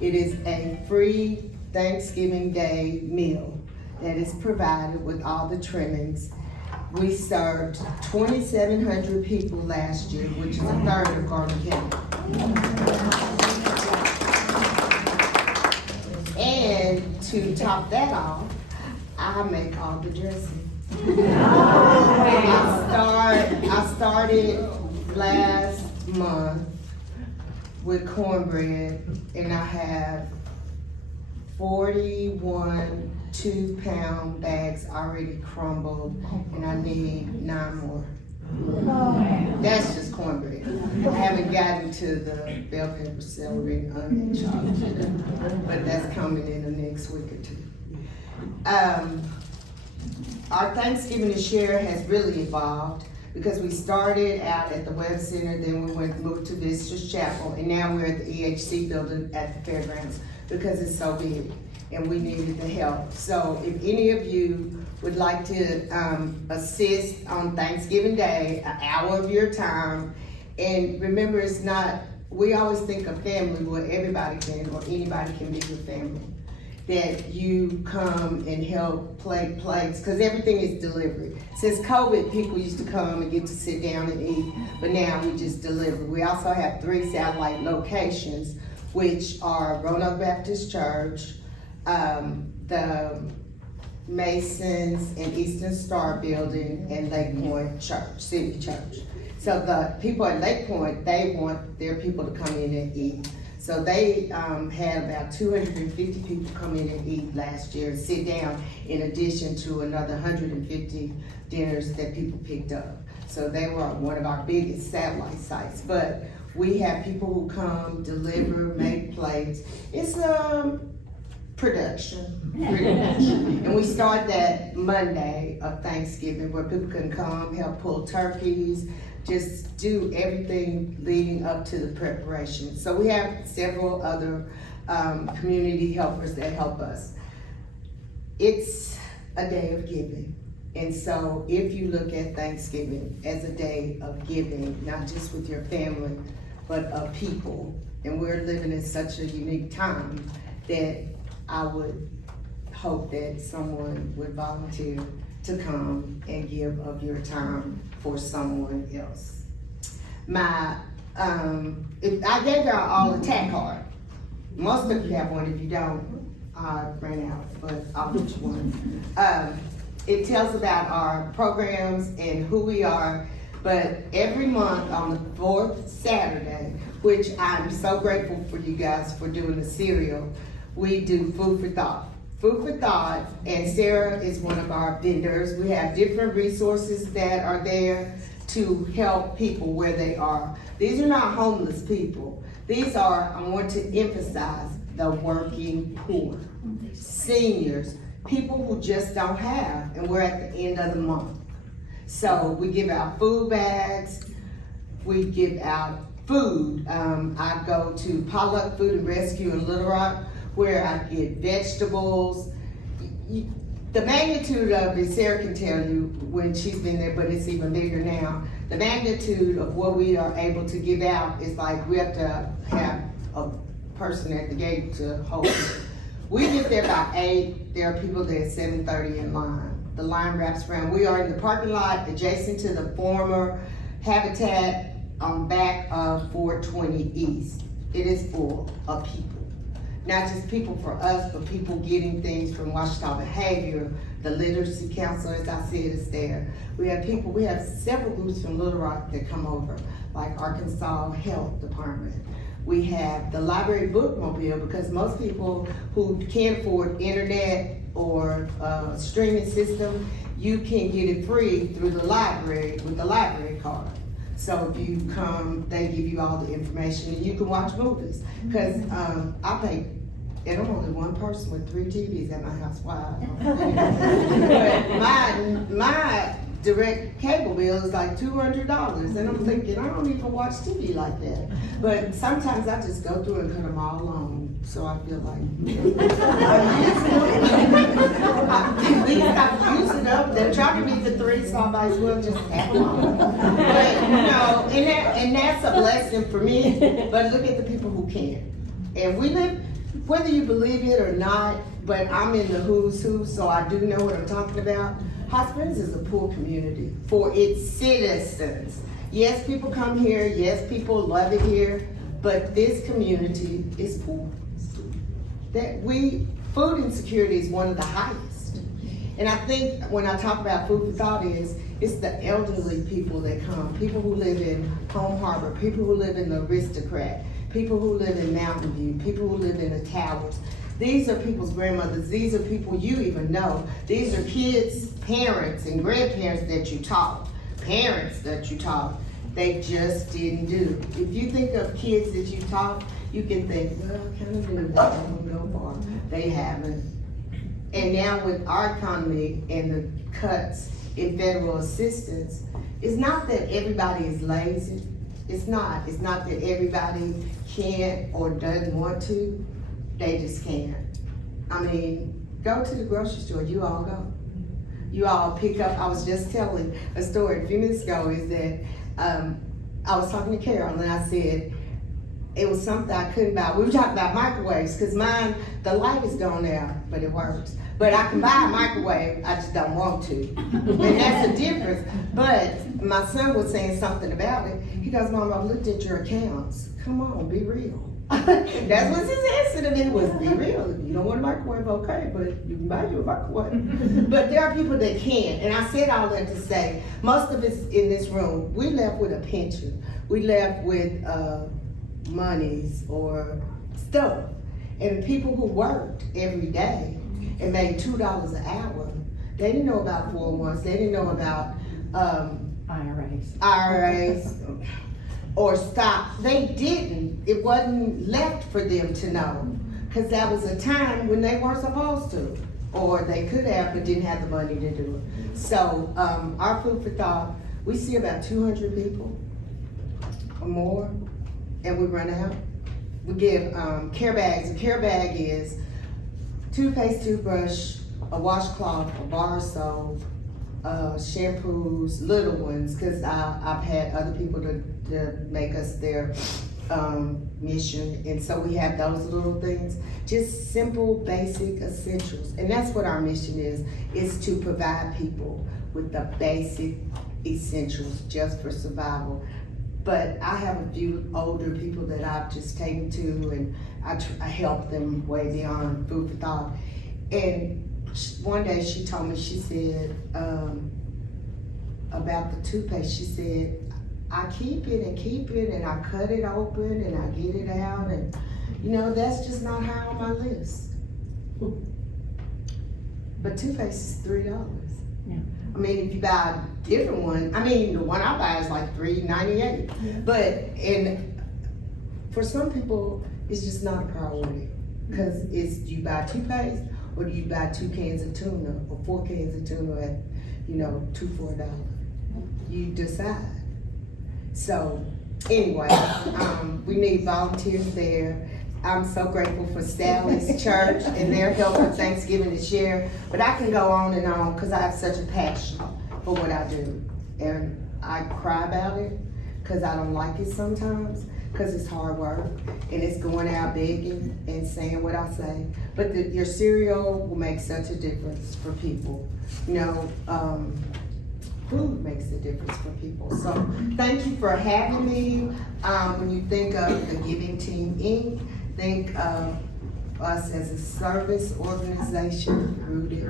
It is a free Thanksgiving Day meal that is provided with all the trimmings. We served 2,700 people last year, which is a third of Garden County. And to top that off, I make all the dressing. I started last month with cornbread, and I have 41 2-pound bags already crumbled, and I need 9 more. That's just cornbread. I haven't gotten to the bell pepper, celery, and onion chopped yet, but that's coming in the next week or 2. Our Thanksgiving this year has really evolved because we started out at the Web Center, then we moved to Visitors Chapel, and now we're at the EHC building at the fairgrounds because it's so big and we needed the help. So if any of you would like to assist on Thanksgiving Day, an hour of your time, and remember, it's not, we always think of family where everybody can or anybody can be your family. That you come and help plate plates, because everything is delivery. Since COVID, people used to come and get to sit down and eat, but now we just deliver. We also have 3 satellite locations, which are Roanoke Baptist Church, the Masons and Eastern Star Building, and Lake Point Church, City Church. So the people at Lake Point, they want their people to come in and eat. So they had about 250 people come in and eat last year and sit down, in addition to another 150 dinners that people picked up. So they were one of our biggest satellite sites. But we have people who come, deliver, make plates. It's production, pretty much. And we start that Monday of Thanksgiving where people can come, help pull turkeys, just do everything leading up to the preparation. So we have several other community helpers that help us. It's a day of giving. And so if you look at Thanksgiving as a day of giving, not just with your family, but of people, and we're living in such a unique time that I would hope that someone would volunteer to come and give of your time for someone else. I gave y'all all a tag card. Most of you have one. If you don't, I ran out, but I'll put you one. It tells about our programs and who we are, but every month on the 4th Saturday, which I'm so grateful for you guys for doing the cereal, we do Food for Thought. Food for Thought, and Sarah is one of our vendors. We have different resources that are there to help people where they are. These are not homeless people. These are, I want to emphasize, the working poor, seniors, people who just don't have, and we're at the end of the month. So we give out food bags, we give out food. I go to Potluck Food and Rescue in Little Rock, where I get vegetables. The magnitude of it, Sarah can tell you when she's been there, but it's even bigger now. The magnitude of what we are able to give out is like we have to have a person at the gate to hold it. We get there by 8. There are people there at 7:30 in line. The line wraps around. We are in the parking lot adjacent to the former Habitat on back of 420 East. It is full of people. Not just people for us, but people getting things from Washita Behavior, the Literacy Council, as I said, is there. We have several groups from Little Rock that come over, like Arkansas Health Department. We have the library bookmobile, because most people who can't afford internet or streaming system, you can get it free through the library with the library card. So if you come, they give you all the information and you can watch movies. Because I pay, and I'm only one person with 3 TVs at my house. Wow. But my direct cable bill is like $200. And I'm thinking, I don't even watch TV like that. But sometimes I just go through and cut them all along. So I feel like, at least I've used it up. They're charging me for 3, so I might as well just have them all. But, you know, and that's a blessing for me. But look at the people who can't. And we live, whether you believe it or not, but I'm in the who's who, so I do know what I'm talking about. Hot Springs is a poor community for its citizens. Yes, people come here, yes, people love it here, but this community is poor. Food insecurity is one of the highest. And I think when I talk about food for thought it's the elderly people that come, people who live in Home Harbor, people who live in the Aristocrat, people who live in Mountain View, people who live in the Towers. These are people's grandmothers, these are people you even know. These are kids, parents, and grandparents that you taught, parents that you taught. They just didn't do. If you think of kids that you taught, you can think, well, I kind of knew that, I don't go far. They haven't. And now with our economy and the cuts in federal assistance, it's not that everybody is lazy. It's not. It's not that everybody can't or doesn't want to. They just can't. I mean, go to the grocery store, you all go. You all pick up, I was just telling a story a few minutes ago, is that I was talking to Carol and I said, it was something I couldn't buy. We were talking about microwaves, because mine, the light is gone out, but it works. But I can buy a microwave, I just don't want to. And that's the difference. But my son was saying something about it. He goes, Mom, I've looked at your accounts. Come on, be real. That was his answer to me, was be real. If you don't want a microwave, okay, but you can buy you a microwave. But there are people that can. And I said all that to say, most of us in this room, we left with a pension. We left with monies or stuff. And people who worked every day and made $2 an hour, they didn't know about 401s, they didn't know about IRAs or stocks. They didn't. It wasn't left for them to know, because that was a time when they weren't supposed to, or they could have but didn't have the money to do it. So our food for thought, we see about 200 people or more, and we run out. We give care bags. A care bag is toothpaste, toothbrush, a washcloth, a bar of soap, shampoos, little ones, because I've had other people to make us their mission, and so we have those little things, just simple, basic essentials. And that's what our mission is to provide people with the basic essentials just for survival. But I have a few older people that I've just taken to, and I help them way beyond food for thought. And one day she told me, she said, about the toothpaste, she said, I keep it and I cut it open and I get it out, and that's just not high on my list. But toothpaste is $3. Yeah. I mean, if you buy a different one, the one I buy is like $3.98. Yeah. But for some people, it's just not a priority, because do you buy toothpaste or do you buy 2 cans of tuna or 4 cans of tuna at $2 for $1? You decide. So anyway, we need volunteers there. I'm so grateful for Sally's church and their help with Thanksgiving to share. But I can go on and on, because I have such a passion for what I do. And I cry about it because I don't like it sometimes, because it's hard work and it's going out begging and saying what I say. But your cereal will make such a difference for people. Food makes a difference for people. So thank you for having me. When you think of the Giving Team Inc., think of us as a service organization rooted